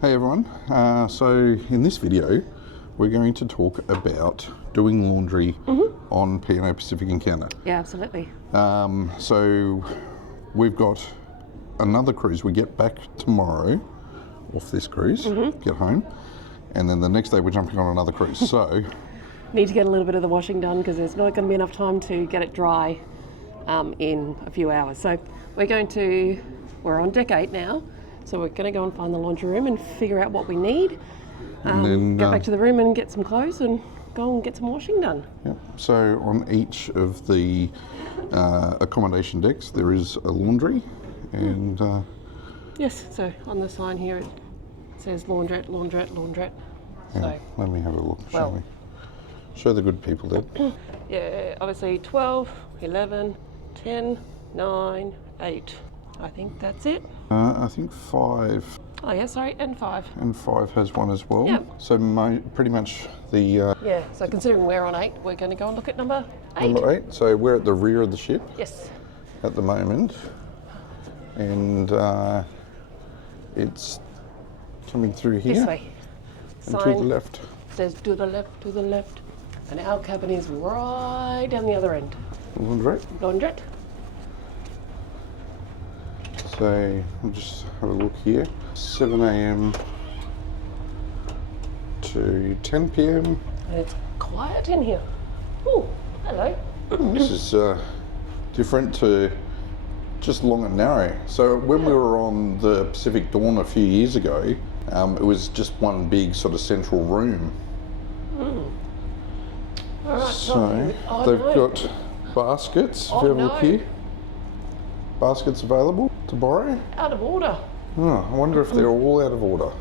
Hey everyone, so in this video we're going to talk about doing laundry on P&O Pacific Encounter. Yeah, absolutely. So we've got another cruise. We get back tomorrow off this cruise, get home, and then the next day we're jumping on another cruise. So Need to get a little bit of the washing done because there's not going to be enough time to get it dry in a few hours. So we're on deck 8 now, so we're going to go and find the laundry room and figure out what we need. and then Get back to the room and get some clothes and go and get some washing done. Yep. So on each of the accommodation decks there is a laundry, and Yes, so on the sign here it says laundrette, laundrette, laundrette. yeah, So, let me have a look, shall well- we? Show the good people, Deb. yeah, obviously 12, 11, 10, 9, 8. I think that's it. I think 5 Oh yeah, sorry, and 5. and 5 has one as well. Yep. So pretty much the Yeah, so considering we're on 8, we're going to go and look at number 8. number 8. So we're at the rear of the ship Yes. at the moment, and it's coming through here This way. and to the Sign left. says to the left, to the left. And our cabin is right down the other end. Laundrette. Laundrette. So we'll just have a look here. 7 a.m. to 10 p.m. And it's quiet in here. Oh, hello. This is different to just long and narrow. So when we were on the Pacific Dawn a few years ago, it was just one big sort of central room. All right, So oh, they've no. got baskets. Oh, if you have a look no. here, baskets available to borrow. Out of order. Oh, I wonder if they're all out of order.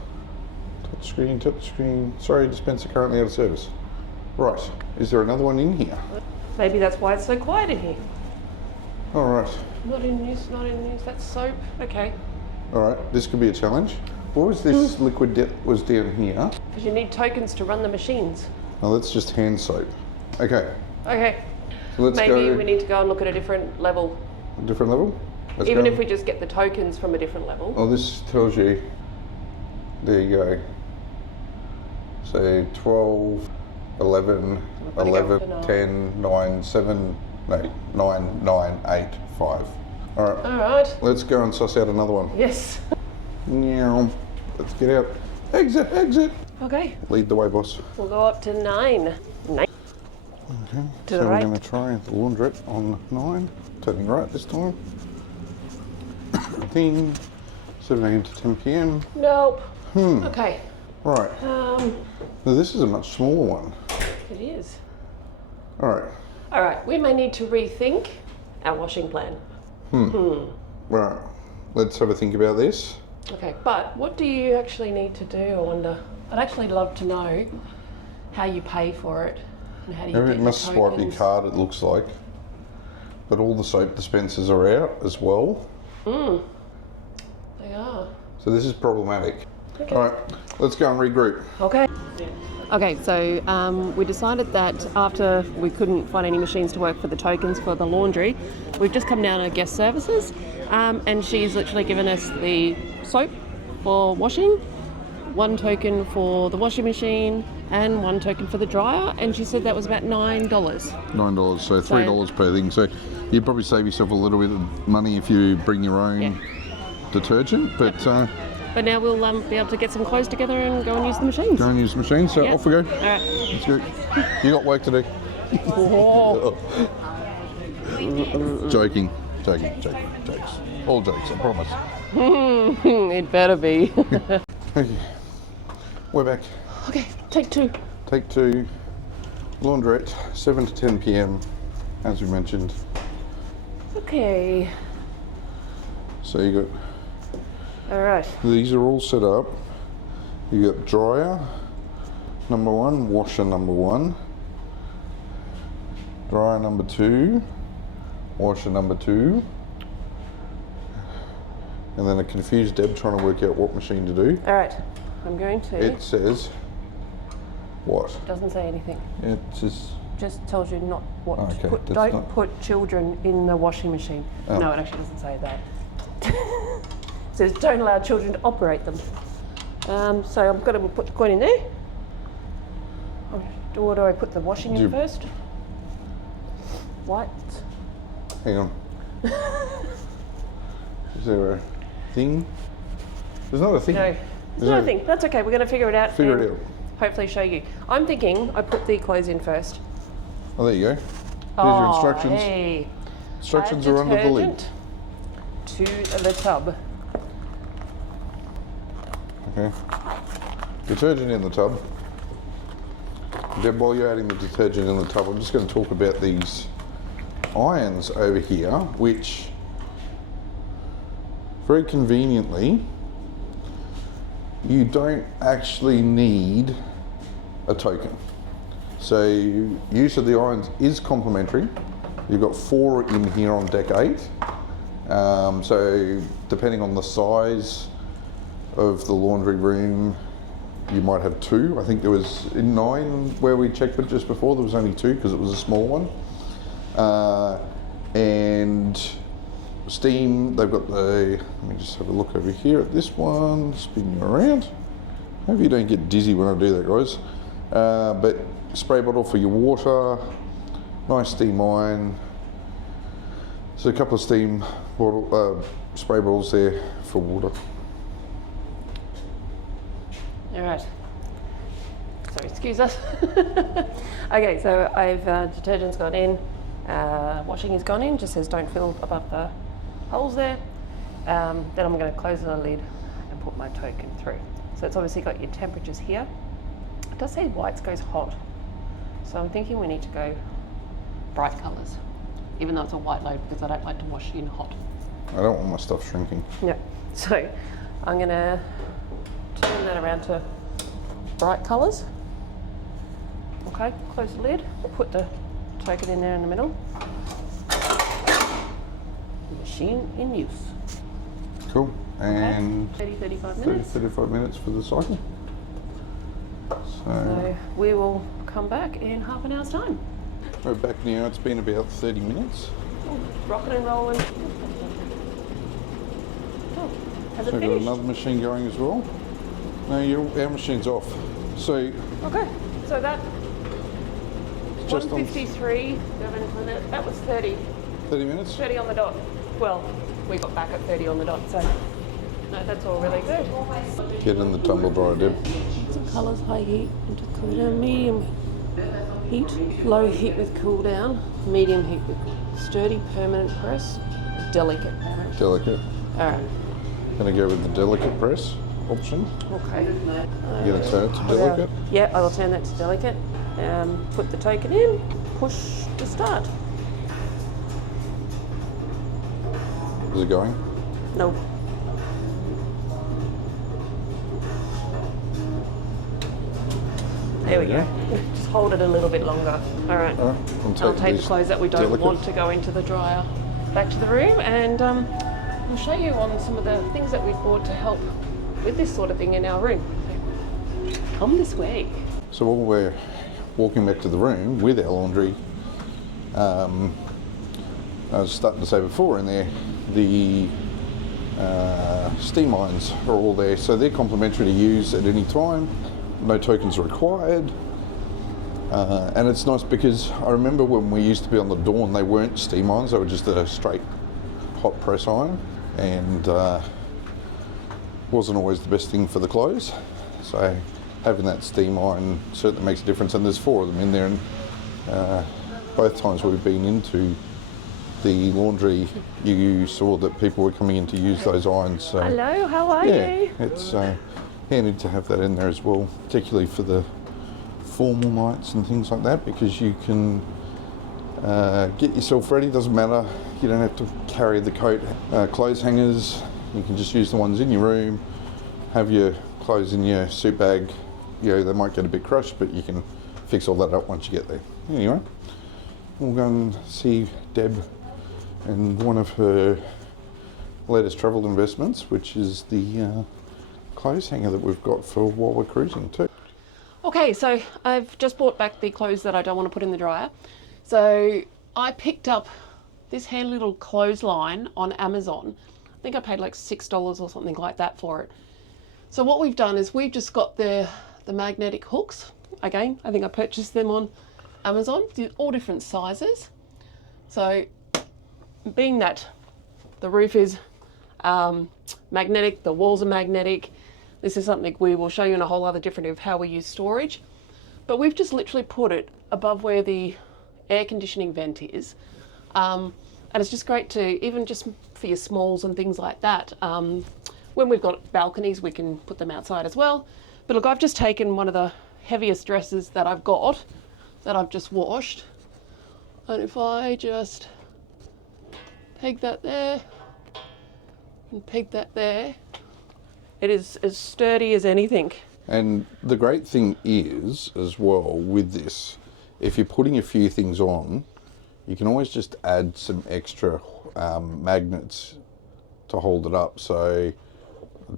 Touch screen. Sorry, dispenser currently out of service. Right, is there another one in here? Maybe that's why it's so quiet in here. All right, Not in use, not in use. That's soap. Okay. all right. This could be a challenge. What was this liquid that was down here? Because you need tokens to run the machines. Oh, that's just hand soap. Okay, Okay. so let's Maybe go we need to go and look at a different level. a different level. Let's Even go. if we just get the tokens from a different level. Oh, this tells you. There you go. So 12, 11, Gotta go 11, for 9. 10, 9, 7, 8, 9, 9, 8, 5. All right, All right. let's go and suss out another one. Yes. Meow. Let's get out. Exit, exit. Okay. Lead the way, boss. We'll go up to 9. 9. Okay. To so the we're right. going to try the laundrette on 9. Turning right this time. 10, 7 a.m. to 10 p.m. Nope. Okay. Right. Um, Now this is a much smaller one. it is. All right. All right. We may need to rethink our washing plan. Right. Let's have a think about this. Okay. But what do you actually need to do? I wonder. I'd actually love to know how you pay for it and how do you Maybe get it must the swipe your tokens. card, it looks like. But all the soap dispensers are out as well. They are. So this is problematic. Okay. All right, let's go and regroup. Okay. Okay, so we decided that after we couldn't find any machines to work for the tokens for the laundry, we've just come down to guest services, and she's literally given us the soap for washing, 1 token for the washing machine, and 1 token for the dryer, and she said that was about $9. $9, so $3 per thing. So you'd probably save yourself a little bit of money if you bring your own detergent, but But now we'll be able to get some clothes together and go and use the machines. go and use the machine. So Yeah. off we go. All right. Let's go. You got work to do. Joking. Jokes. All jokes, I promise. It better be. Okay, we're back. Okay, take 2. Take 2, laundrette, 7 to 10 p.m. as we mentioned. Okay. So you got, All right. these are all set up. You got dryer number 1, washer number 1, dryer number 2, washer number 2, and then a confused Deb trying to work out what machine to do. All right. I'm going to. It says what? Doesn't say anything. It says Just tells you not what Okay, to put. that's Don't not- put children in the washing machine. Oh. No, it actually doesn't say that. It says don't allow children to operate them. So I'm going to put the coin in there. Or do I put the washing in first? White. Hang on. Is there a thing? There's not a thing. No, there's not a thing. That's okay. We're going to figure it out. Figure it out. Hopefully show you. I'm thinking I put the clothes in first. Oh, there you go. Here's your instructions. Hey. Instructions are under the lid. To the tub. Okay. Detergent in the tub. Deb, while you're adding the detergent in the tub, I'm just going to talk about these irons over here, which very conveniently, you don't actually need a token. So use of the irons is complimentary. You've got 4 in here on deck 8. So depending on the size of the laundry room, you might have 2. I think there was in 9 where we checked it just before, there was only 2 because it was a small one. And steam, they've got the, let me just have a look over here at this one, spin you around. Hope you don't get dizzy when I do that, guys. But spray bottle for your water, nice steam iron. So a couple of steam bottle, spray bottles there for water. All right. So excuse us. Okay, so detergent's gone in, washing has gone in. Just says don't fill above the holes there. Then I'm going to close the lid and put my token through. So it's obviously got your temperatures here. It does say whites goes hot, so I'm thinking we need to go bright colours, even though it's a white load, because I don't like to wash in hot. I don't want my stuff shrinking. Yeah, so I'm going to turn that around to bright colours. Okay, close the lid, put the token in there in the middle. Machine in use. Cool. And okay. 35 minutes. 35 minutes for the cycle. So we will come back in half an hour's time. We're back now, it's been about 30 minutes. Oh, rocking and rolling. Oh, has it So we've got finished? another machine going as well. No, our machine's off. So okay, so that just 153, that was 30. 30 minutes? 30 on the dot. Well, we got back at 30 on the dot, so no, that's all really good. Get in the tumble dryer, Deb. Some colours, high heat, into cool down, medium heat, low heat with cool down, medium heat with sturdy permanent press, delicate. Delicate. All right. Gonna go with the delicate press option. Okay. You're gonna turn it to delicate? Yeah, I will turn that to delicate. Put the token in, push to start. Is it going? No. There we go. Just hold it a little bit longer. All right. All right. I'll take the clothes that we don't delicate. want to go into the dryer back to the room, and I'll show you on some of the things that we've bought to help with this sort of thing in our room. So, come this way. So while we're walking back to the room with our laundry, I was starting to say before in there, the steam irons are all there, so they're complimentary to use at any time. No tokens required. And it's nice because I remember when we used to be on the Dawn, they weren't steam irons, they were just a straight hot press iron, and wasn't always the best thing for the clothes. So having that steam iron certainly makes a difference, and there's 4 of them in there, and both times we've been into the laundry, you saw that people were coming in to use those irons. So Hello, how are you? it's handy to have that in there as well, particularly for the formal nights and things like that, because you can get yourself ready. Doesn't matter, you don't have to carry the coat clothes hangers. You can just use the ones in your room, have your clothes in your suit bag. You know, they might get a bit crushed, but you can fix all that up once you get there. Anyway, we'll go and see Deb and one of her latest travel investments, which is the clothes hanger that we've got for while we're cruising too. Okay, so I've just brought back the clothes that I don't want to put in the dryer. So I picked up this handy little clothesline on Amazon. I think I paid like $6 or something like that for it. So what we've done is we've just got the magnetic hooks. Again, I think I purchased them on Amazon, all different sizes. So being that the roof is magnetic, the walls are magnetic, this is something we will show you in a whole other different of how we use storage. But we've just literally put it above where the air conditioning vent is. And it's just great to, even just for your smalls and things like that, when we've got balconies, we can put them outside as well. But look, I've just taken one of the heaviest dresses that I've got, that I've just washed. And if I just peg that there, and peg that there, it is as sturdy as anything. And the great thing is, as well, with this, if you're putting a few things on, you can always just add some extra magnets to hold it up. So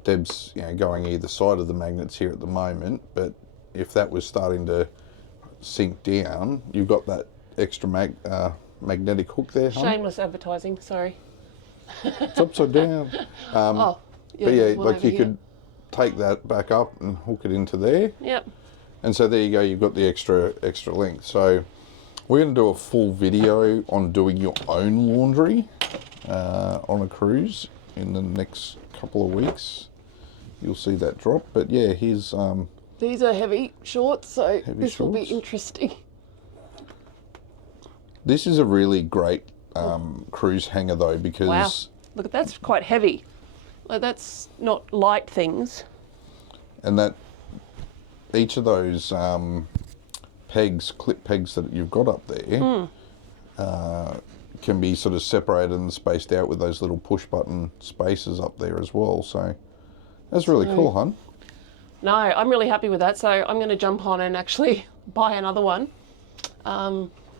Deb's going either side of the magnets here at the moment, but if that was starting to sink down, you've got that extra magnetic hook there, hon. Shameless advertising, sorry. It's upside down. But yeah, like you could take that back up and hook it into there. Yep. And so there you go, you've got the extra length. So we're going to do a full video on doing your own laundry on a cruise in the next couple of weeks. You'll see that drop. But yeah, here's... these are heavy shorts, so this shorts. will be interesting. This is a really great cruise hanger though, because... Wow, look, that's quite heavy. Like, that's not light things. And that each of those pegs, clip pegs that you've got up there, can be sort of separated and spaced out with those little push button spaces up there as well. So that's really cool, hon. No, I'm really happy with that. So I'm going to jump on and actually buy another one,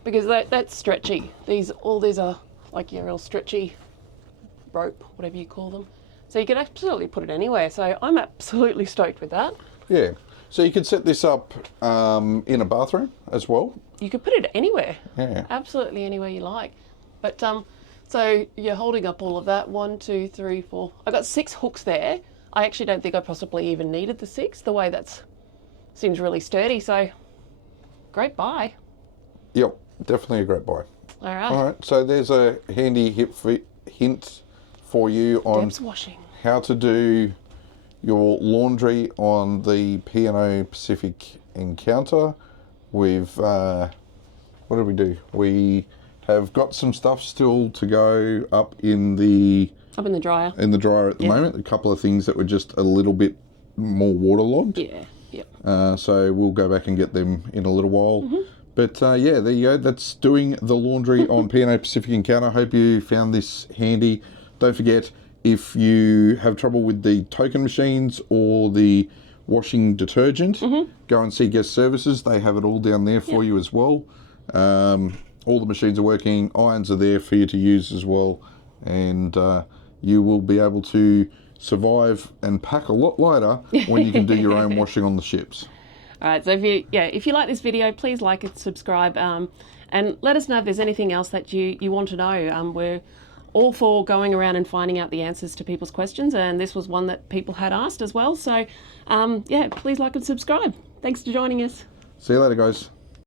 because that's stretchy. All these are like your real stretchy rope, whatever you call them. So you can absolutely put it anywhere. So I'm absolutely stoked with that. Yeah. So you could set this up in a bathroom as well. You could put it anywhere. Yeah. Absolutely anywhere you like. But so you're holding up all of that. 1, 2, 3, 4. I got 6 hooks there. I actually don't think I possibly even needed the 6. The way seems really sturdy. So great buy. Yep. Definitely a great buy. All right. All right. So there's a handy hint for you on Deb's washing. how to do your laundry on the P&O Pacific Encounter. We've what did we do? We have got some stuff still to go up in the dryer. at the moment. A couple of things that were just a little bit more waterlogged. Yeah. Yep. So we'll go back and get them in a little while. But yeah, there you go. That's doing the laundry on P&O Pacific Encounter. Hope you found this handy. Don't forget, if you have trouble with the token machines or the washing detergent, go and see Guest Services. They have it all down there for you as well. All the machines are working. Irons are there for you to use as well. And you will be able to survive and pack a lot lighter when you can do your own washing on the ships. All right, so if you like this video, please like it, subscribe, and let us know if there's anything else that you want to know. We're all for going around and finding out the answers to people's questions, and this was one that people had asked as well. So, please like and subscribe. Thanks for joining us. See you later, guys.